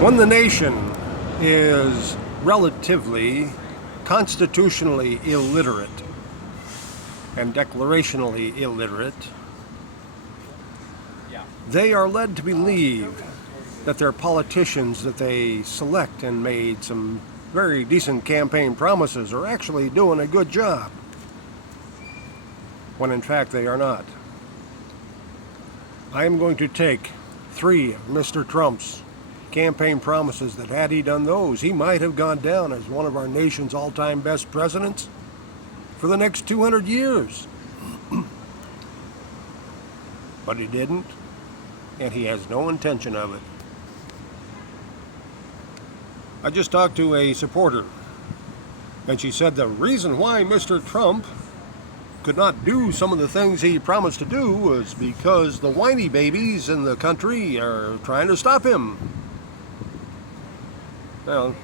When the nation is relatively constitutionally illiterate and declarationally illiterate, they are led to believe that their politicians that they select and made some very decent campaign promises are actually doing a good job, when in fact they are not. I am going to take 3 of Mr. Trump's campaign promises that had he done those, he might have gone down as one of our nation's all-time best presidents for the next 200 years. But he didn't, and he has no intention of it. I just talked to a supporter, and she said the reason why Mr. Trump could not do some of the things he promised to do was because the whiny babies in the country are trying to stop him. Well,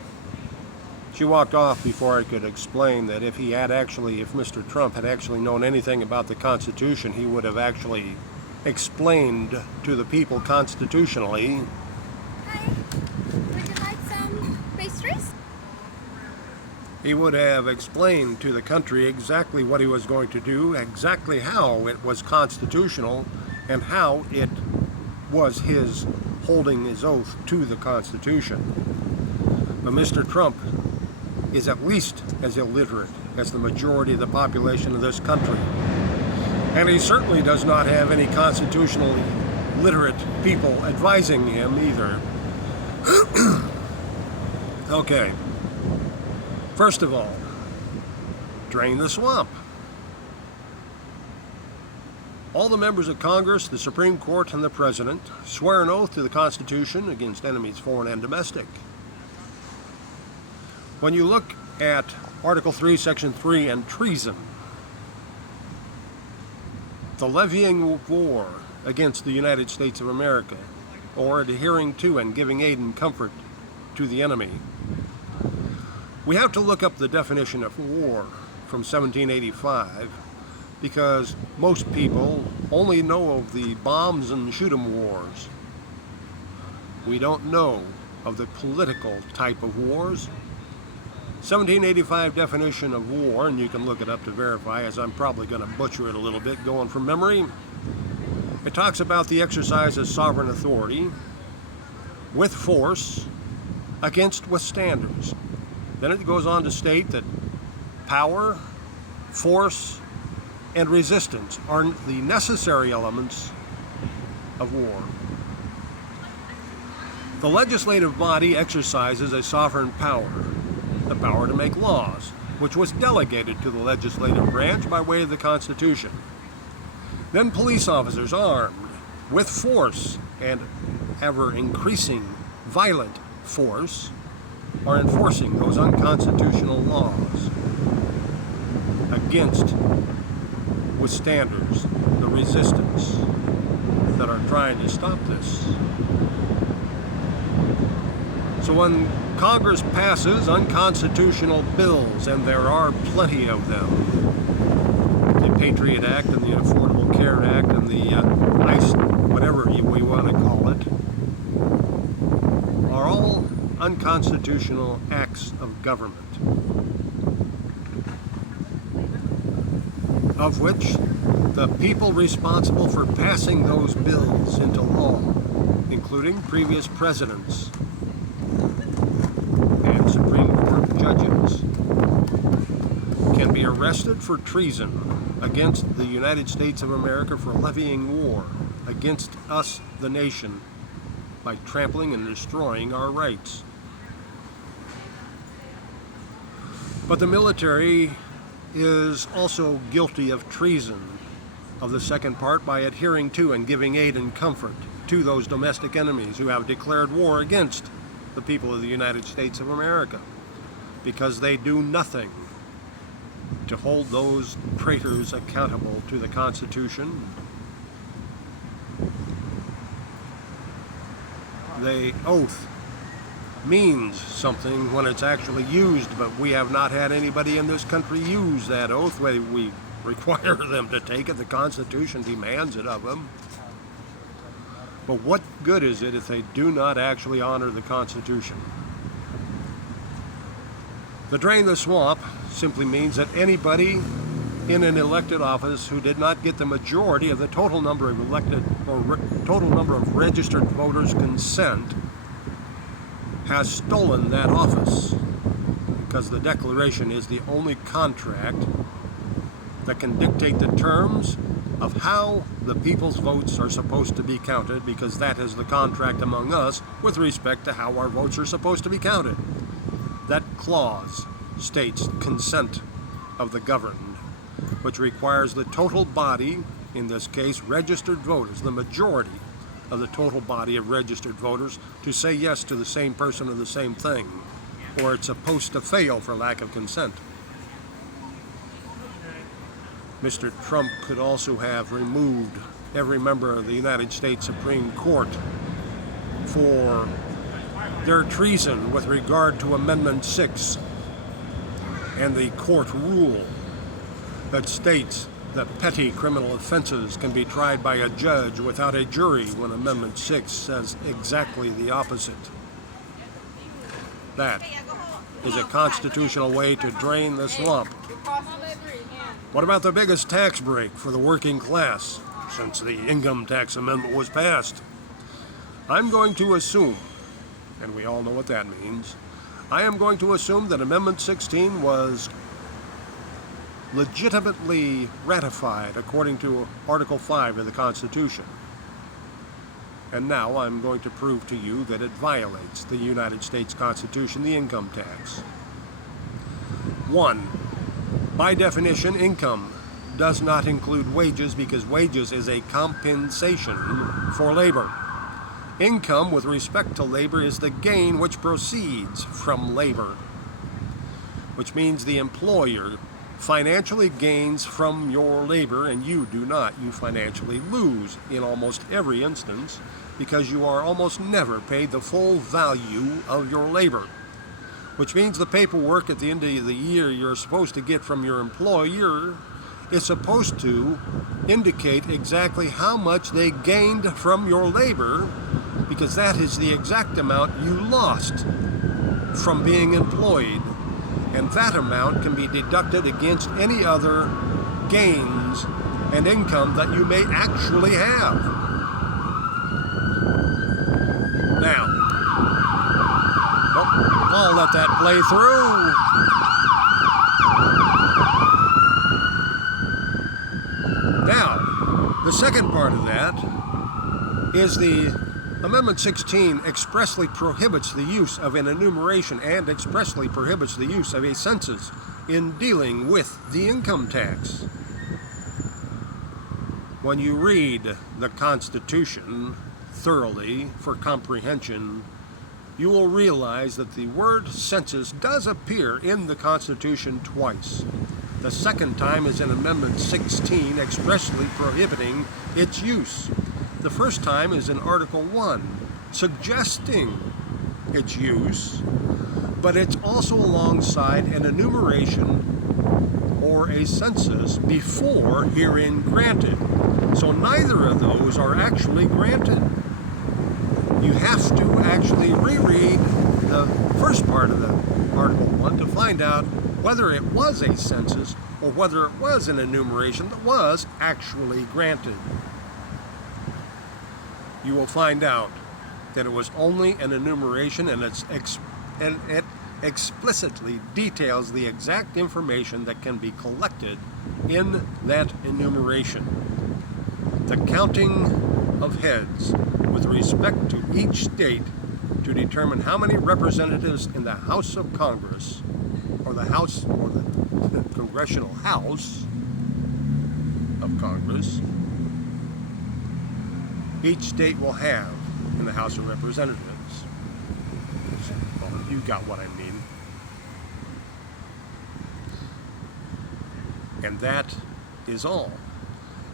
she walked off before I could explain that if Mr. Trump had actually known anything about the Constitution, he would have actually explained to the people constitutionally. Hi, would you like some pastries? He would have explained to the country exactly what he was going to do, exactly how it was constitutional, and how it was his holding his oath to the Constitution. But Mr. Trump is at least as illiterate as the majority of the population of this country. And he certainly does not have any constitutionally literate people advising him either. Okay. First of all, drain the swamp. All the members of Congress, the Supreme Court, and the President swear an oath to the Constitution against enemies foreign and domestic. When you look at Article 3, Section 3, and treason, the levying of war against the United States of America, or adhering to and giving aid and comfort to the enemy, we have to look up the definition of war from 1785 because most people only know of the bombs and shoot 'em wars. We don't know of the political type of wars. 1785 definition of war, and you can look it up to verify, as I'm probably going to butcher it a little bit going from memory. It talks about the exercise of sovereign authority with force against withstanders. Then it goes on to state that power, force, and resistance are the necessary elements of war. The legislative body exercises a sovereign power, the power to make laws, which was delegated to the legislative branch by way of the Constitution. Then police officers armed with force and ever-increasing violent force are enforcing those unconstitutional laws against withstanders, the resistance that are trying to stop this. So when Congress passes unconstitutional bills, and there are plenty of them, the Patriot Act and the Affordable Care Act and the ICE, whatever we want to call it, are all unconstitutional acts of government, of which the people responsible for passing those bills into law, including previous presidents and Supreme Court judges, can be arrested for treason against the United States of America for levying war against us, the nation, by trampling and destroying our rights. But the military is also guilty of treason of the second part by adhering to and giving aid and comfort to those domestic enemies who have declared war against the people of the United States of America, because they do nothing to hold those traitors accountable to the Constitution. The oath means something when it's actually used, but we have not had anybody in this country use that oath. We require them to take it. The Constitution demands it of them. But what good is it if they do not actually honor the Constitution? The drain the swamp simply means that anybody in an elected office who did not get the majority of the total number of total number of registered voters' consent has stolen that office, because the Declaration is the only contract that can dictate the terms of how the people's votes are supposed to be counted, because that is the contract among us with respect to how our votes are supposed to be counted. That clause states consent of the governed, which requires the total body, in this case registered voters, the majority of the total body of registered voters, to say yes to the same person or the same thing, or it's supposed to fail for lack of consent. Mr. Trump could also have removed every member of the United States Supreme Court for their treason with regard to Amendment 6 and the court rule that states that petty criminal offenses can be tried by a judge without a jury, when Amendment 6 says exactly the opposite. That is a constitutional way to drain the swamp. What about the biggest tax break for the working class since the income tax amendment was passed? I'm going to assume, and we all know what that means, I am going to assume that Amendment 16 was legitimately ratified according to Article 5 of the Constitution. And now I'm going to prove to you that it violates the United States Constitution, the income tax. 1. By definition, income does not include wages, because wages is a compensation for labor. Income with respect to labor is the gain which proceeds from labor, which means the employer financially gains from your labor and you do not. You financially lose in almost every instance, because you are almost never paid the full value of your labor, which means the paperwork at the end of the year you're supposed to get from your employer is supposed to indicate exactly how much they gained from your labor, because that is the exact amount you lost from being employed. And that amount can be deducted against any other gains and income that you may actually have. Now, I'll let that play through. Now, the second part of that is the Amendment 16 expressly prohibits the use of an enumeration and expressly prohibits the use of a census in dealing with the income tax. When you read the Constitution thoroughly for comprehension, you will realize that the word census does appear in the Constitution twice. The second time is in Amendment 16, expressly prohibiting its use. The first time is in Article 1, suggesting its use, but it's also alongside an enumeration or a census before herein granted. So neither of those are actually granted. You have to actually reread the first part of the Article 1 to find out whether it was a census or whether it was an enumeration that was actually granted. You will find out that it was only an enumeration, and it explicitly details the exact information that can be collected in that enumeration. The counting of heads with respect to each state to determine how many representatives in the House of Congress, or the House, or the Congressional House of Congress, each state will have in the House of Representatives. Well, you got what I mean. And that is all.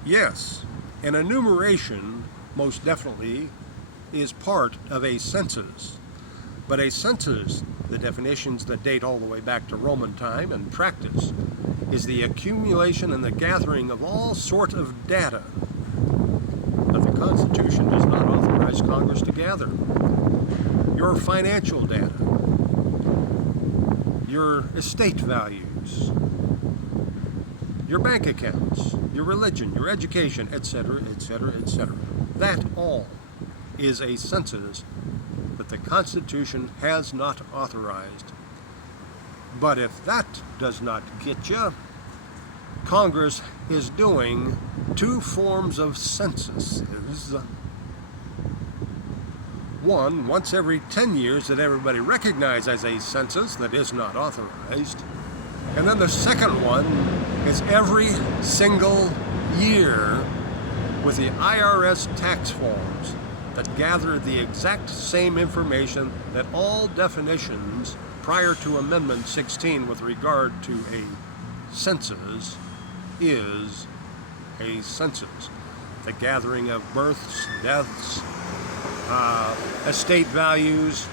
Yes, an enumeration most definitely is part of a census. But a census, the definitions that date all the way back to Roman time and practice, is the accumulation and the gathering of all sort of data. But the Constitution does not authorize authorize Congress to gather your financial data, your estate values, your bank accounts, your religion, your education, etc., etc., etc. That all is a census that the Constitution has not authorized. But if that does not get you, Congress is doing two forms of censuses. One, once every 10 years that everybody recognizes as a census that is not authorized. And then the second one is every single year with the IRS tax forms that gather the exact same information that all definitions prior to Amendment 16 with regard to a census is a census. The gathering of births, deaths, estate values,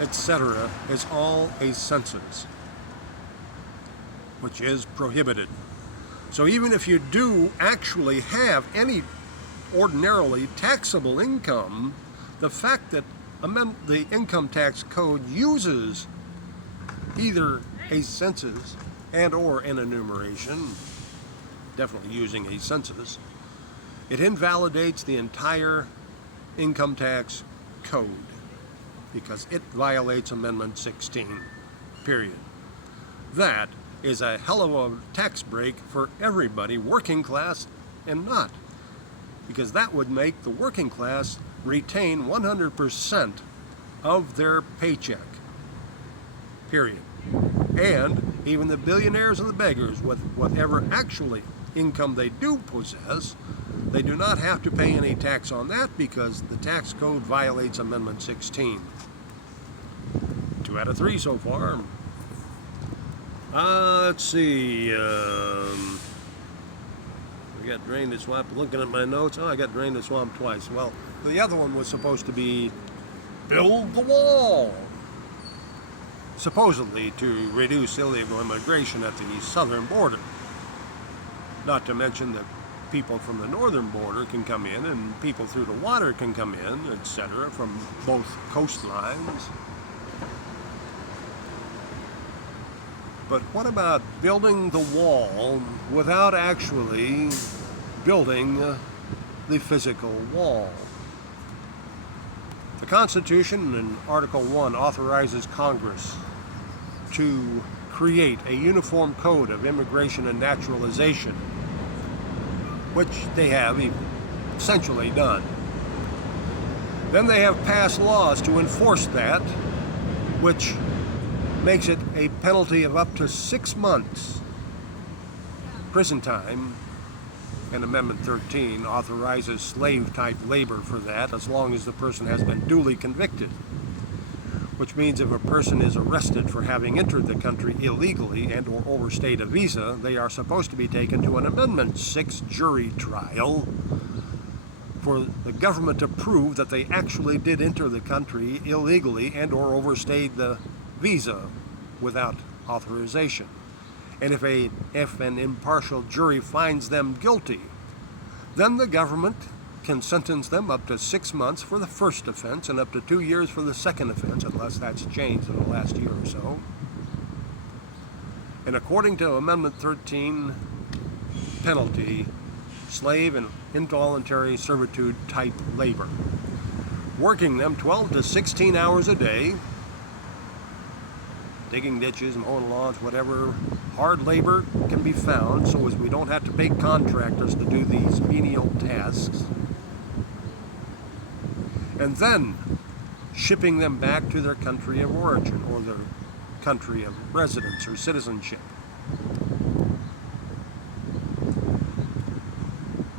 etc. is all a census, which is prohibited. So even if you do actually have any ordinarily taxable income, the fact that the income tax code uses either a census and or an enumeration, definitely using a census, it invalidates the entire income tax code because it violates Amendment 16, period. That is a hell of a tax break for everybody, working class and not, because that would make the working class retain 100% of their paycheck, period. And even the billionaires and the beggars with whatever actually income they do possess, they do not have to pay any tax on that because the tax code violates Amendment 16. 2 out of 3 so far. Let's see. We got drained and swamped. Looking at my notes, I got drained and swamped twice. Well, the other one was supposed to be build the wall, supposedly to reduce illegal immigration at the southern border. Not to mention that people from the northern border can come in and people through the water can come in, etc., from both coastlines. But what about building the wall without actually building the physical wall? The Constitution in Article 1 authorizes Congress to create a uniform code of immigration and naturalization, which they have essentially done. Then they have passed laws to enforce that, which makes it a penalty of up to 6 months prison time, and Amendment 13 authorizes slave-type labor for that as long as the person has been duly convicted, which means if a person is arrested for having entered the country illegally and or overstayed a visa, they are supposed to be taken to an Amendment 6 jury trial for the government to prove that they actually did enter the country illegally and or overstayed the visa without authorization. And if an impartial jury finds them guilty, then the government can sentence them up to 6 months for the first offense and up to 2 years for the second offense, unless that's changed in the last year or so. And according to Amendment 13, penalty, slave and involuntary servitude type labor, working them 12 to 16 hours a day, digging ditches, mowing lawns, whatever hard labor can be found, so as we don't have to pay contractors to do these menial tasks. And then shipping them back to their country of origin or their country of residence or citizenship.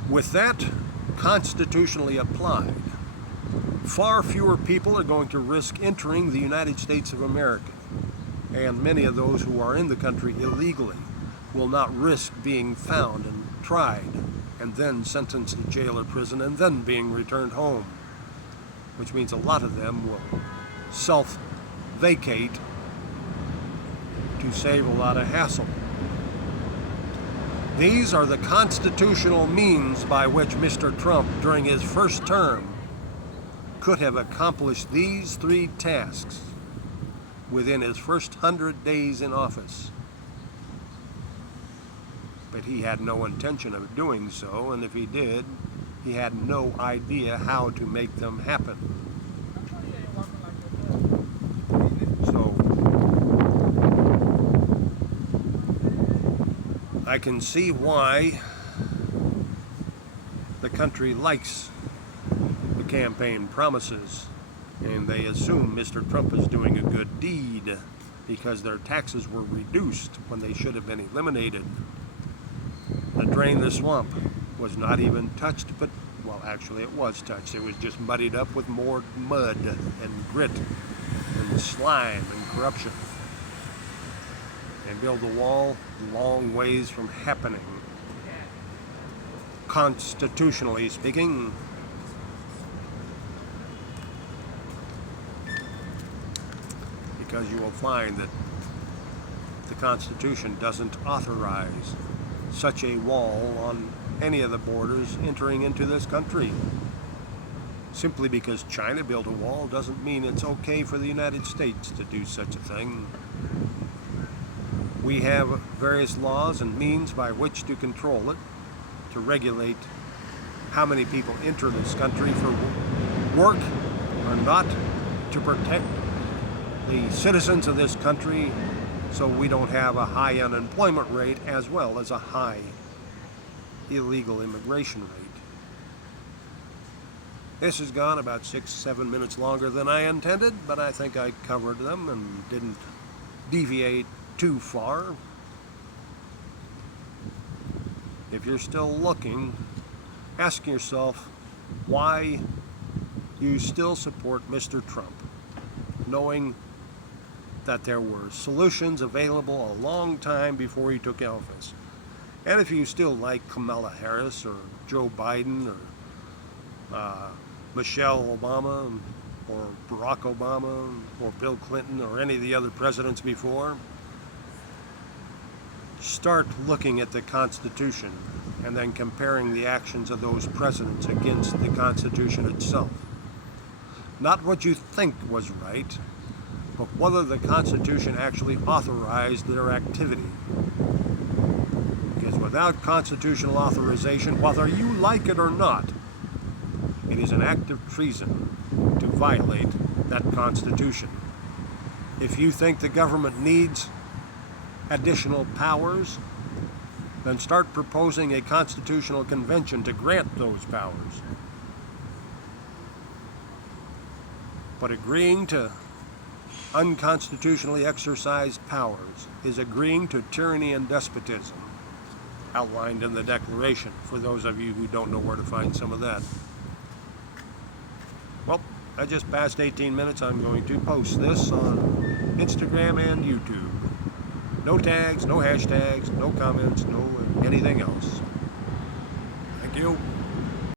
With that constitutionally applied, far fewer people are going to risk entering the United States of America. And many of those who are in the country illegally will not risk being found and tried and then sentenced to jail or prison and then being returned home, which means a lot of them will self-vacate to save a lot of hassle. These are the constitutional means by which Mr. Trump, during his first term, could have accomplished these three tasks within his first 100 days in office. But he had no intention of doing so, and if he did, he had no idea how to make them happen. So, I can see why the country likes the campaign promises, and they assume Mr. Trump is doing a good deed because their taxes were reduced when they should have been eliminated. The Drain the Swamp was not even touched, but, well, actually it was touched. It was just muddied up with more mud and grit and slime and corruption. And build a wall long ways from happening. Constitutionally speaking, because you will find that the Constitution doesn't authorize such a wall on any of the borders entering into this country. Simply because China built a wall doesn't mean it's okay for the United States to do such a thing. We have various laws and means by which to control it, to regulate how many people enter this country for work or not, to protect the citizens of this country so we don't have a high unemployment rate as well as a high illegal immigration rate. This has gone about 6-7 minutes longer than I intended, but I think I covered them and didn't deviate too far. If you're still looking, ask yourself why you still support Mr. Trump, knowing that there were solutions available a long time before he took office. And if you still like Kamala Harris or Joe Biden or Michelle Obama or Barack Obama or Bill Clinton or any of the other presidents before, start looking at the Constitution and then comparing the actions of those presidents against the Constitution itself. Not what you think was right, but whether the Constitution actually authorized their activity. Because without constitutional authorization, whether you like it or not, it is an act of treason to violate that Constitution. If you think the government needs additional powers, then start proposing a constitutional convention to grant those powers. But agreeing to unconstitutionally exercised powers is agreeing to tyranny and despotism, outlined in the Declaration, for those of you who don't know where to find some of that. Well, I just passed 18 minutes. I'm going to post this on Instagram and YouTube. No tags, no hashtags, no comments, no anything else. Thank you.